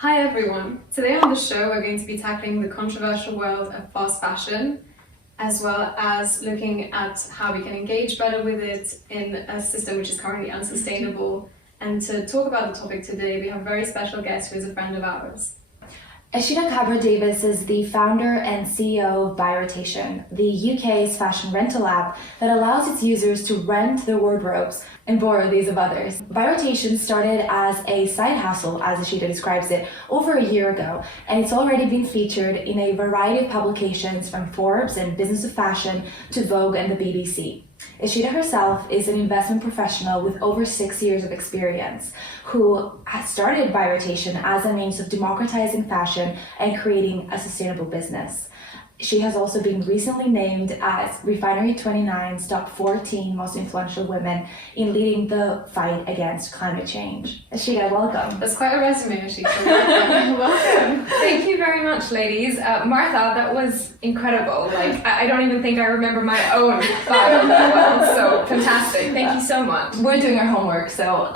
Hi everyone! Today on the show we're going to be tackling the controversial world of fast fashion, as well as looking at how we can engage better with it in a system which is currently unsustainable. And to talk about the topic today, we have a very special guest who is a friend of ours. Eshita-Kabra Davies is the founder and CEO of BuyRotation, the UK's fashion rental app that allows its users to rent their wardrobes and borrow these of others. BuyRotation started as a side hustle, as Eshita describes it, over a year ago, and it's already been featured in a variety of publications from Forbes and Business of Fashion to Vogue and the BBC. Eshita herself is an investment professional with over 6 years of experience who has started BuyRotation as a means of democratizing fashion and creating a sustainable business. She has also been recently named as Refinery 29's top 14 most influential women in leading the fight against climate change. Eshita, welcome. That's quite a resume, Eshita. Welcome. Thank you very much, ladies. Martha, that was incredible. Like, I don't even think I remember my own bio that well, so fantastic. Thank you so much. We're doing our homework, so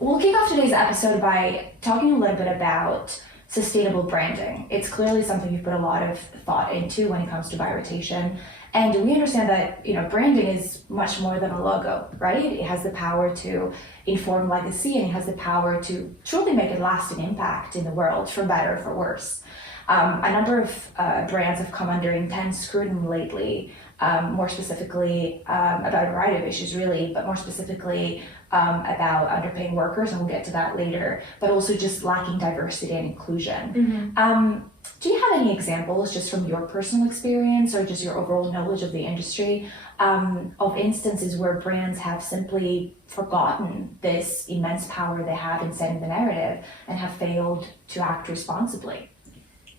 we'll kick off today's episode by talking a little bit about sustainable branding. It's clearly something you've put a lot of thought into when it comes to BuyRotation. And we understand that, branding is much more than a logo, right? It has the power to inform legacy, and it has the power to truly make a lasting impact in the world, for better or for worse. A number of brands have come under intense scrutiny lately, more specifically about a variety of issues really, but more specifically about underpaying workers, and we'll get to that later, but also just lacking diversity and inclusion. Mm-hmm. Do you have any examples, just from your personal experience or just your overall knowledge of the industry, of instances where brands have simply forgotten this immense power they have in setting the narrative and have failed to act responsibly?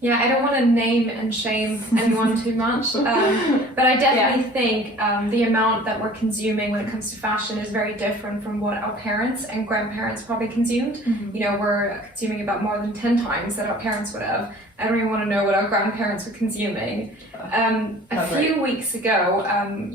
Yeah, I don't want to name and shame anyone too much, but I definitely think the amount that we're consuming when it comes to fashion is very different from what our parents and grandparents probably consumed. Mm-hmm. We're consuming about more than 10 times that our parents would have. I don't even want to know what our grandparents were consuming. A few weeks ago,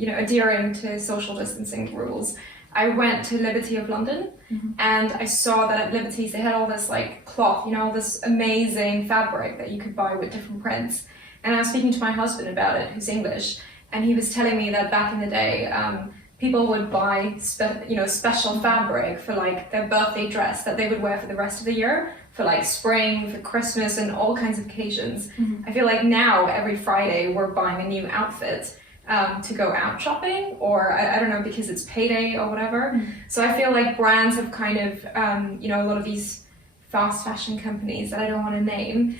adhering to social distancing rules, I went to Liberty of London, and I saw that at Liberty's they had all this cloth, all this amazing fabric that you could buy with different prints. And I was speaking to my husband about it, who's English, and he was telling me that back in the day, people would buy special fabric for their birthday dress that they would wear for the rest of the year, for spring, for Christmas, and all kinds of occasions. I feel like now every Friday we're buying a new outfit to go out shopping, or I don't know, because it's payday or whatever. So I feel like brands have kind of, a lot of these fast fashion companies that I don't want to name,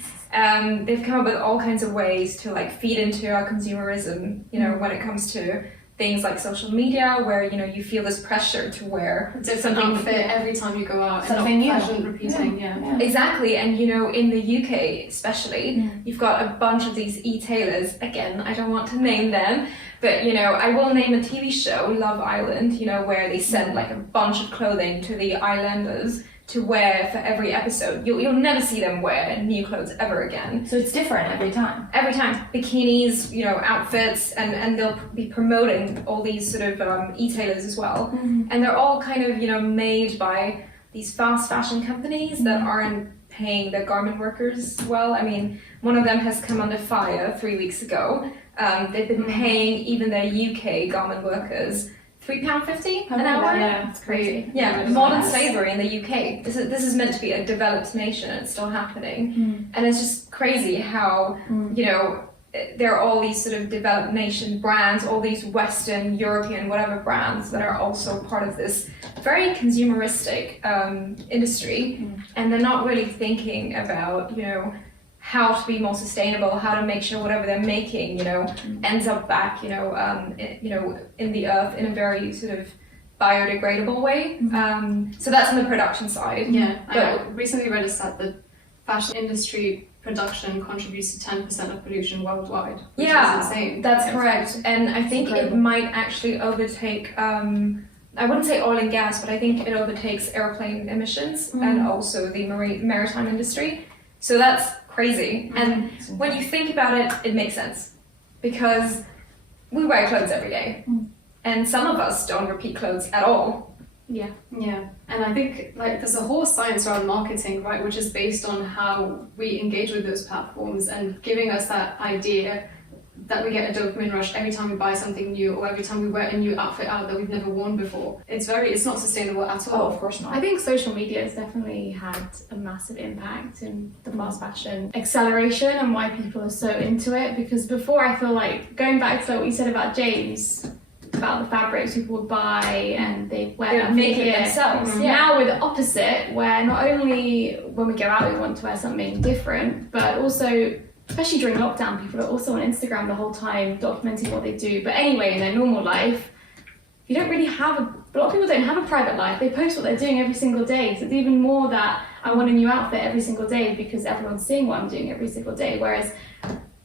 they've come up with all kinds of ways to feed into our consumerism, when it comes to things like social media, where you feel this pressure to wear Different outfit every time you go out, something new, fashion repeating. Yeah. Exactly. And in the UK especially, you've got a bunch of these e-tailers. Again, I don't want to name them, but I will name a TV show, Love Island, where they send a bunch of clothing to the islanders to wear for every episode. You'll never see them wear new clothes ever again. So it's different every time. Every time. Bikinis, outfits, and they'll be promoting all these sort of e-tailers as well. And they're all kind of, made by these fast fashion companies that aren't paying their garment workers well. I mean, one of them has come under fire 3 weeks ago. They've been paying even their UK garment workers £3.50 an hour. Yeah, it's crazy. Yeah, modern slavery in the UK. This is meant to be a developed nation, and it's still happening. And it's just crazy how, there are all these sort of developed nation brands, all these Western, European, whatever brands that are also part of this very consumeristic industry. And they're not really thinking about, how to be more sustainable, how to make sure whatever they're making, ends up back, in the earth in a very sort of biodegradable way. So that's on the production side. Yeah, I recently read a stat that fashion industry production contributes to 10% of pollution worldwide, which is insane. That's correct. And I think it might actually overtake, I wouldn't say oil and gas, but I think it overtakes airplane emissions and also the maritime industry. So that's crazy. And when you think about it, it makes sense, because we wear clothes every day, and some of us don't repeat clothes at all. Yeah. Yeah, and I think like there's a whole science around marketing, right, which is based on how we engage with those platforms and giving us that idea that we get a dopamine rush every time we buy something new or every time we wear a new outfit out that we've never worn before. It's not sustainable at all. Oh, of course not. I think social media has definitely had a massive impact in the fast fashion acceleration and why people are so into it. Because before, I feel like, going back to what you said about James, about the fabrics people would buy and they wear make it themselves. Yeah. Now we're the opposite, where not only when we go out we want to wear something different, but also, especially during lockdown, people are also on Instagram the whole time documenting what they do. But anyway, in their normal life, you don't really have a lot of people don't have a private life. They post what they're doing every single day. So it's even more that I want a new outfit every single day because everyone's seeing what I'm doing every single day. Whereas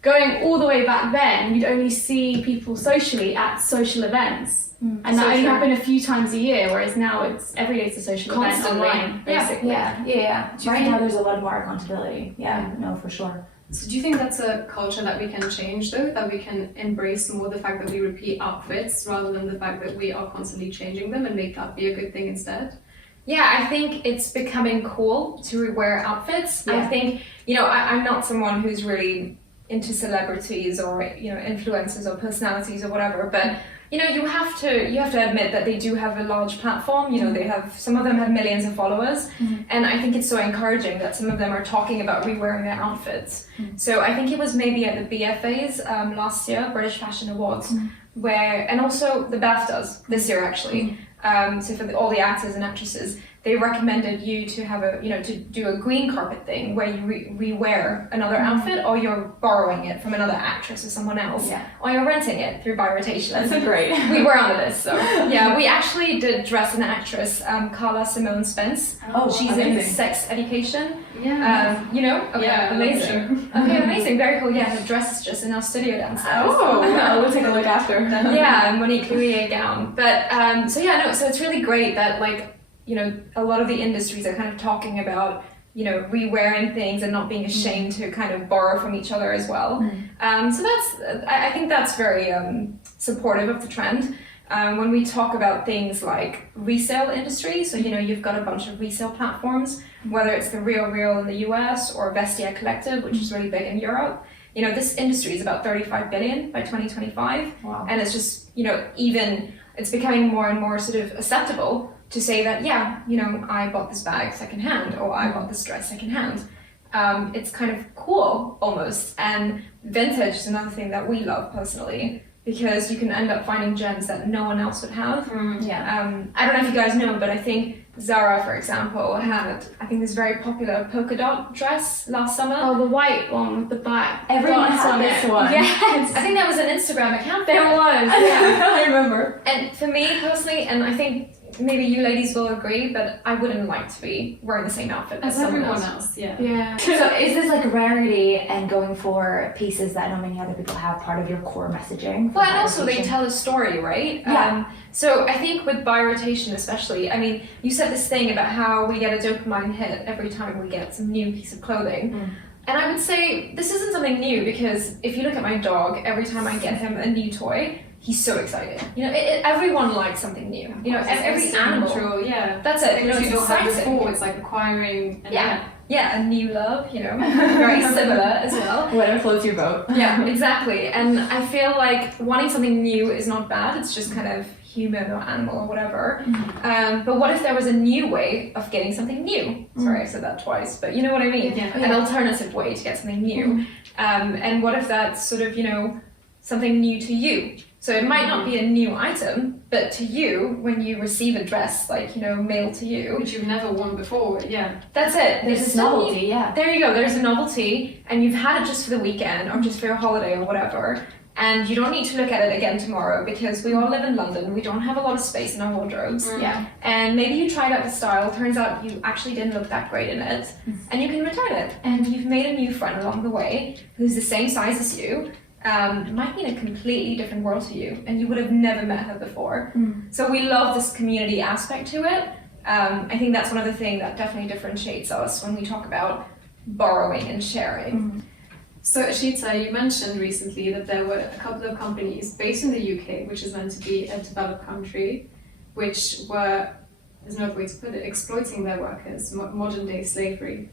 going all the way back then, you'd only see people socially at social events. And that only happened a few times a year, whereas now it's every day it's a social event online, basically. Yeah. Right now there's a lot more accountability. Yeah, no, for sure. So do you think that's a culture that we can change though? That we can embrace more the fact that we repeat outfits rather than the fact that we are constantly changing them and make that be a good thing instead? Yeah, I think it's becoming cool to rewear outfits. I think, I'm not someone who's really into celebrities or, influencers or personalities or whatever, but you have to admit that they do have a large platform. Some of them have millions of followers, and I think it's so encouraging that some of them are talking about rewearing their outfits. So I think it was maybe at the BFAs last year, British Fashion Awards, and also the BAFTAs this year actually. So for all the actors and actresses, they recommended you to have to do a green carpet thing where you rewear another outfit, or you're borrowing it from another actress or someone else, or you're renting it through Buy Rotation. That's great. We were on this, so yeah, we actually did dress an actress, Carla Simone Spence. She's in sex education. Yeah. Okay, amazing. Okay, amazing, very cool. Yeah, her dress is just in our studio downstairs. We'll take a look after. Yeah, Monique Louis gown. But so it's really great that a lot of the industries are kind of talking about, rewearing things and not being ashamed to kind of borrow from each other as well. So I think that's very supportive of the trend. When we talk about things like resale industry, so you've got a bunch of resale platforms, whether it's the Real in the US or Vestiaire Collective, which is really big in Europe. This industry is about 35 billion by 2025. Wow. And it's just, it's becoming more and more sort of acceptable to say that, I bought this bag secondhand, or I bought this dress secondhand. It's kind of cool almost. And vintage is another thing that we love personally, because you can end up finding gems that no one else would have. I don't know if you guys know, but I think Zara, for example, had, this very popular polka dot dress last summer. Oh, the white one with the black. Everyone dots had on this it. one. Yes, I think that was an Instagram account. There was, yeah. I remember. And for me personally, and I think maybe you ladies will agree, but I wouldn't like to be wearing the same outfit as everyone else. Yeah. So is this like rarity and going for pieces that not many other people have part of your core messaging? Well, and also they tell a story, right? Yeah. So I think with Buy Rotation especially, you said this thing about how we get a dopamine hit every time we get some new piece of clothing. And I would say this isn't something new, because if you look at my dog, every time I get him a new toy, he's so excited. Everyone likes something new. Every animal. True, yeah. That's it. Things you don't have exciting. before. It's like acquiring. Yeah, a new love. Very similar as well. Whatever floats your boat. Yeah, exactly. And I feel like wanting something new is not bad. It's just kind of human or animal or whatever. But what if there was a new way of getting something new? Sorry, I said that twice, but you know what I mean? An alternative way to get something new. And what if that's sort of, something new to you? So it might not be a new item, but to you, when you receive a dress, mailed to you, Which you've never worn before, that's it. There's this novelty, There you go, there's a novelty, and you've had it just for the weekend, or just for your holiday or whatever, and you don't need to look at it again tomorrow, because we all live in London, we don't have a lot of space in our wardrobes. And maybe you tried out the style, turns out you actually didn't look that great in it, and you can return it, and you've made a new friend along the way, who's the same size as you, might be in a completely different world to you, and you would have never met her before. So we love this community aspect to it. I think that's one of the things that definitely differentiates us when we talk about borrowing and sharing. So Eshita, you mentioned recently that there were a couple of companies based in the UK, which is meant to be a developed country, which were there's no other way to put it, exploiting their workers, modern day slavery.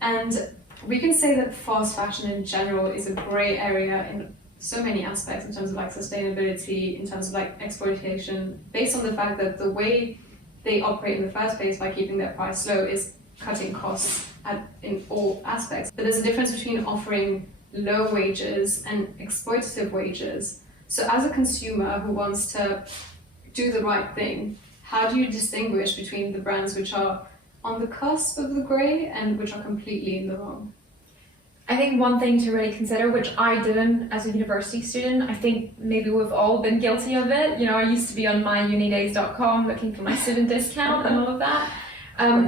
And we can say that fast fashion in general is a grey area in so many aspects, in terms of like sustainability, in terms of like exploitation, based on the fact that the way they operate in the first place by keeping their price low is cutting costs in all aspects. But there's a difference between offering low wages and exploitative wages. So as a consumer who wants to do the right thing, how do you distinguish between the brands which are on the cusp of the grey and which are completely in the wrong? I think one thing to really consider, which I didn't as a university student, I think maybe we've all been guilty of it. You know, I used to be on myunidays.com looking for my student discount and all of that,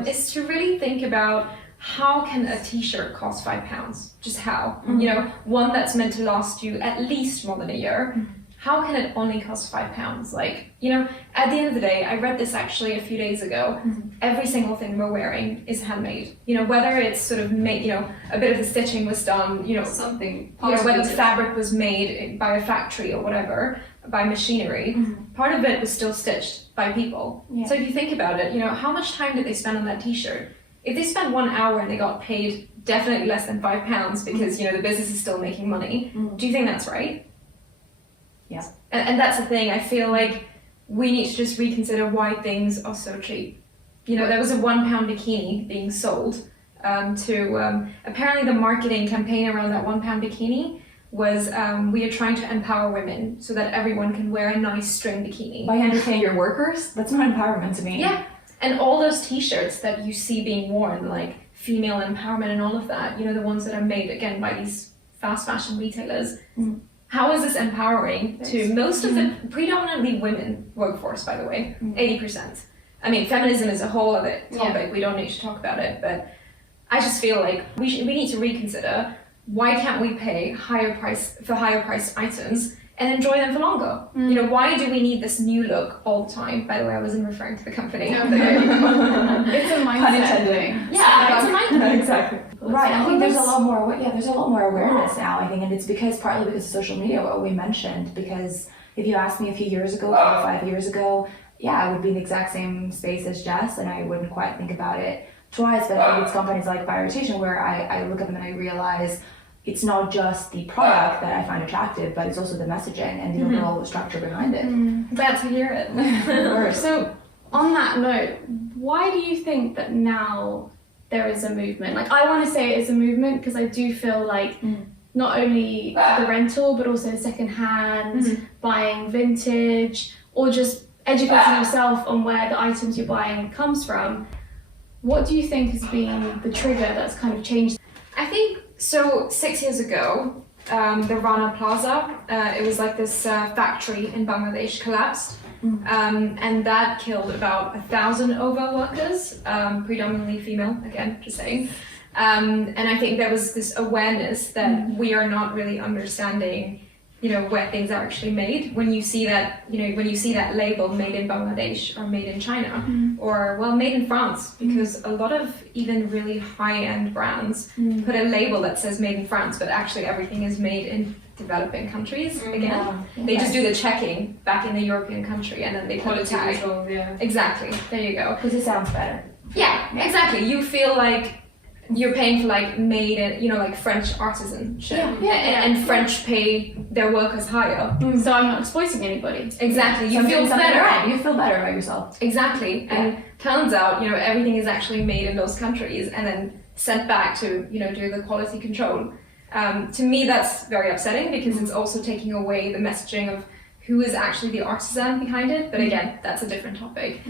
is to really think about how can a t-shirt cost £5? Just how? Mm-hmm. You know, one that's meant to last you at least more than a year. Mm-hmm. How can it only cost £5? Like, you know, at the end of the day, I read this actually a few days ago. Mm-hmm. Every single thing we're wearing is handmade. You know, whether it's sort of made, you know, a bit of the stitching was done, you know, something, you know, whether the fabric was made by a factory or whatever, by machinery, part of it was still stitched by people. Yeah. So if you think about it, you know, how much time did they spend on that t-shirt? If they spent 1 hour and they got paid definitely less than £5 because, you know, the business is still making money, do you think that's right? Yeah. And that's the thing, I feel like we need to just reconsider why things are so cheap. You know, there was a £1 bikini being sold to, apparently the marketing campaign around that £1 bikini was we are trying to empower women so that everyone can wear a nice string bikini. By underpaying your workers? That's not empowerment to me. Yeah, and all those t-shirts that you see being worn, like female empowerment and all of that, you know, the ones that are made, again, by these fast fashion retailers. How is this empowering to most of the predominantly women workforce, by the way, 80%. I mean, feminism is a whole other topic, we don't need to talk about it, but I just feel like we need to reconsider, why can't we pay higher priced items and enjoy them for longer? You know, why do we need this new look all the time? By the way, I wasn't referring to the company. It's a mindset thing. Yeah, it's a mindset. Exactly. Right, I think there's a lot more awareness now, I think, and it's partly because of social media, what we mentioned, because if you asked me a few years ago, 4 or 5 years ago, yeah, I would be in the exact same space as Jess, and I wouldn't quite think about it twice, but I think it's companies like BrainThunder where I look at them and I realize it's not just the product that I find attractive, but it's also the messaging and the overall structure behind it. Glad to hear it. So, on that note, why do you think that now there is a movement? Like, I want to say it's a movement because I do feel like not only the rental, but also secondhand, buying vintage, or just educating yourself on where the items you're buying comes from. What do you think has been the trigger that's kind of changed? I think, so 6 years ago, the Rana Plaza, it was like this factory in Bangladesh collapsed. And that killed about 1,000 over workers, predominantly female, again, just saying. And I think there was this awareness that we are not really understanding, you know, where things are actually made. When you see that, you know, when you see that label made in Bangladesh or made in China, or well, made in France, because a lot of even really high-end brands put a label that says made in France, but actually everything is made in developing countries. Again, they just do the checking back in the European country and then they put a tag. Control, yeah. Exactly, there you go. Because it sounds better. Yeah, exactly. You feel like you're paying for like made in, you know, like French artisan shit. And French pay their workers higher. So I'm not exploiting anybody. Exactly, you feel better. Right. You feel better about yourself. Exactly, and turns out, you know, everything is actually made in those countries and then sent back to, you know, do the quality control. To me, that's very upsetting because it's also taking away the messaging of who is actually the artisan behind it. But again, that's a different topic.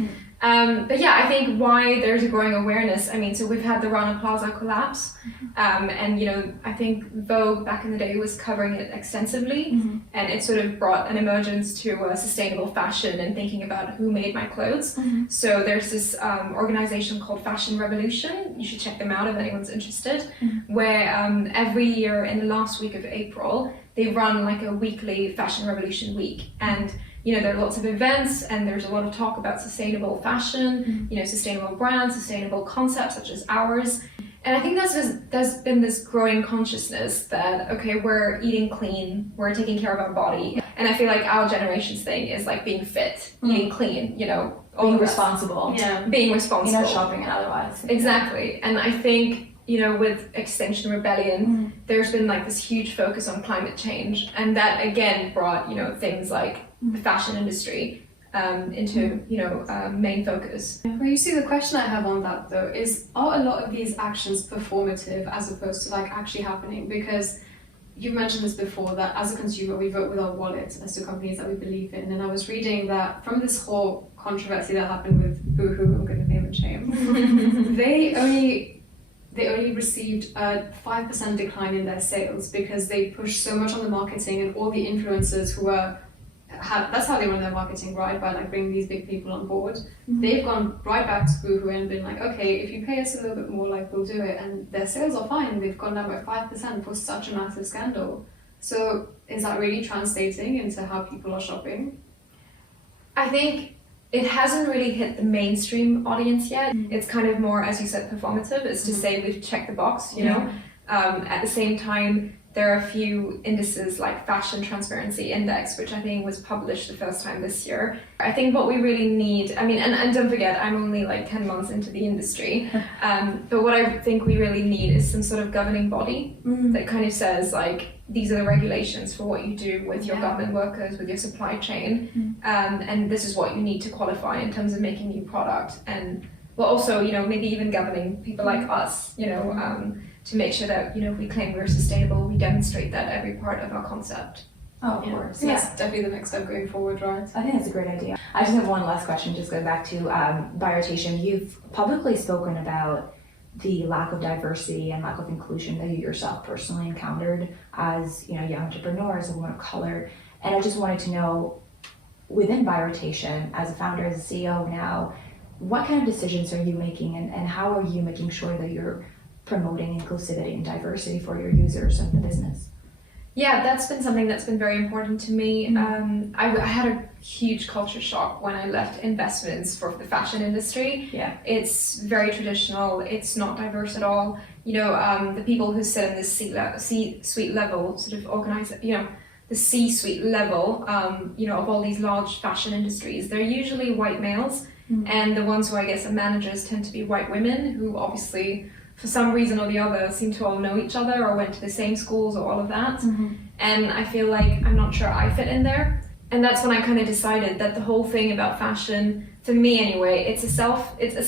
But yeah, I think why there's a growing awareness. I mean, so we've had the Rana Plaza collapse, and you know, I think Vogue back in the day was covering it extensively, and it sort of brought an emergence to sustainable fashion and thinking about who made my clothes. So there's this organization called Fashion Revolution. You should check them out if anyone's interested. Where every year in the last week of April, they run like a weekly Fashion Revolution week, and you know, there are lots of events and there's a lot of talk about sustainable fashion, you know, sustainable brands, sustainable concepts such as ours. And I think there's been this growing consciousness that, okay, we're eating clean, we're taking care of our body. And I feel like our generation's thing is like being fit, eating clean, you know, Being responsible. Yeah. Being responsible. You know, shopping and otherwise. Exactly. And I think, you know, with Extinction Rebellion, there's been like this huge focus on climate change. And that again brought, you know, things like the fashion industry into, you know, main focus. Well, you see, the question I have on that though is, are a lot of these actions performative as opposed to like actually happening? Because you mentioned this before, that as a consumer we vote with our wallet as to companies that we believe in. And I was reading that from this whole controversy that happened with Boohoo, I'm going to name and shame, they only received a 5% decline in their sales because they pushed so much on the marketing, and all the influencers who were that's how they run their marketing, right? By like bringing these big people on board. They've gone right back to Boohoo and been like, okay, if you pay us a little bit more, like we'll do it. And their sales are fine. They've gone down by 5% for such a massive scandal. So is that really translating into how people are shopping? I think it hasn't really hit the mainstream audience yet. It's kind of more, as you said, performative. It's to say we've checked the box, you know. At the same time, there are a few indices like Fashion Transparency Index, which I think was published the first time this year. I think what we really need, I mean, and don't forget, I'm only like 10 months into the industry, but what I think we really need is some sort of governing body that kind of says like, these are the regulations for what you do with your government workers, with your supply chain, and this is what you need to qualify in terms of making new product. And well, also, you know, maybe even governing people like us, you know, to make sure that, you know, if we claim we're sustainable, we demonstrate that every part of our concept. Oh, of course. So that's definitely the next step going forward, right? I think that's a great idea. I just have one last question, just going back to biotation. You've publicly spoken about the lack of diversity and lack of inclusion that you yourself personally encountered as, you know, young entrepreneur, as a woman of color. And I just wanted to know, within biotation, as a founder, as a CEO now, what kind of decisions are you making, and how are you making sure that you're promoting inclusivity and diversity for your users and the business? Yeah, that's been something that's been very important to me. I had a huge culture shock when I left investments for the fashion industry. Yeah. It's very traditional, it's not diverse at all. You know, the people who sit in this C-suite level sort of organize, you know, the C-suite level, you know, of all these large fashion industries, they're usually white males. And the ones who I guess are managers tend to be white women who obviously, for some reason or the other, seem to all know each other or went to the same schools or all of that. And I feel like I'm not sure I fit in there. And that's when I kind of decided that the whole thing about fashion, for me anyway, it's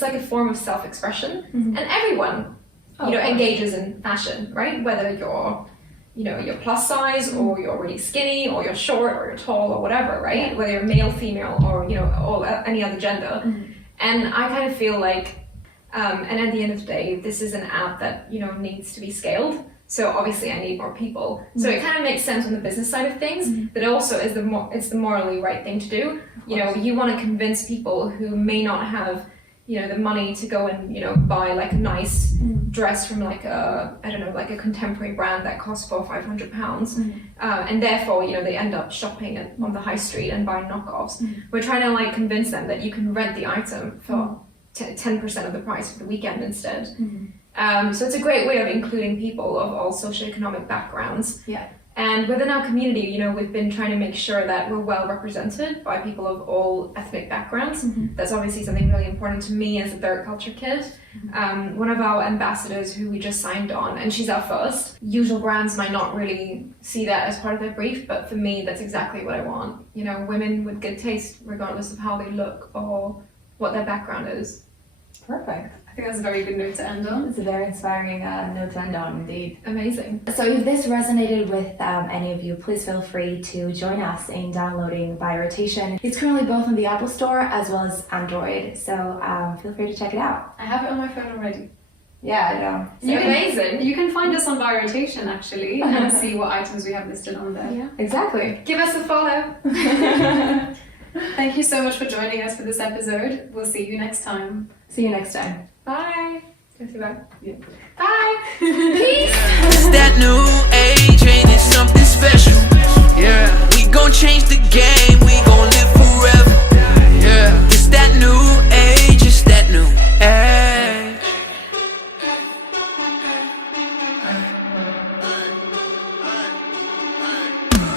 like a form of self-expression. And everyone, you know, engages in fashion, right? Whether you're, you know, you're plus size or you're really skinny or you're short or you're tall or whatever, right? Whether you're male, female, or, you know, or any other gender. And I kind of feel like, and at the end of the day, this is an app that, you know, needs to be scaled. So obviously I need more people. So it kind of makes sense on the business side of things, but also is it's the morally right thing to do. You know, you want to convince people who may not have, you know, the money to go and, you know, buy like a nice dress from like a, I don't know, like a contemporary brand that costs £400-500. And therefore, you know, they end up shopping on the high street and buying knockoffs. We're trying to like convince them that you can rent the item for 10% of the price for the weekend instead. So it's a great way of including people of all socioeconomic backgrounds. Yeah. And within our community, you know, we've been trying to make sure that we're well represented by people of all ethnic backgrounds. That's obviously something really important to me as a third culture kid. One of our ambassadors who we just signed on, and she's our first, usual brands might not really see that as part of their brief, but for me, that's exactly what I want. You know, women with good taste, regardless of how they look or what their background is. Perfect. I think that's a very good note to end on. It's a very inspiring note to end on, indeed. Amazing. So if this resonated with any of you, please feel free to join us in downloading Biotation. It's currently both on the Apple Store as well as Android, so feel free to check it out. I have it on my phone already. Yeah, I know. Amazing. You can find us on BioRotation actually and see what items we have listed on there. Yeah. Exactly. Give us a follow. Thank you so much for joining us for this episode. We'll see you next time. See you next time. Bye. Can I see back? Yeah. Bye. Peace. It's that new age, ain't it something special? Yeah, we gon' change the game, we gon'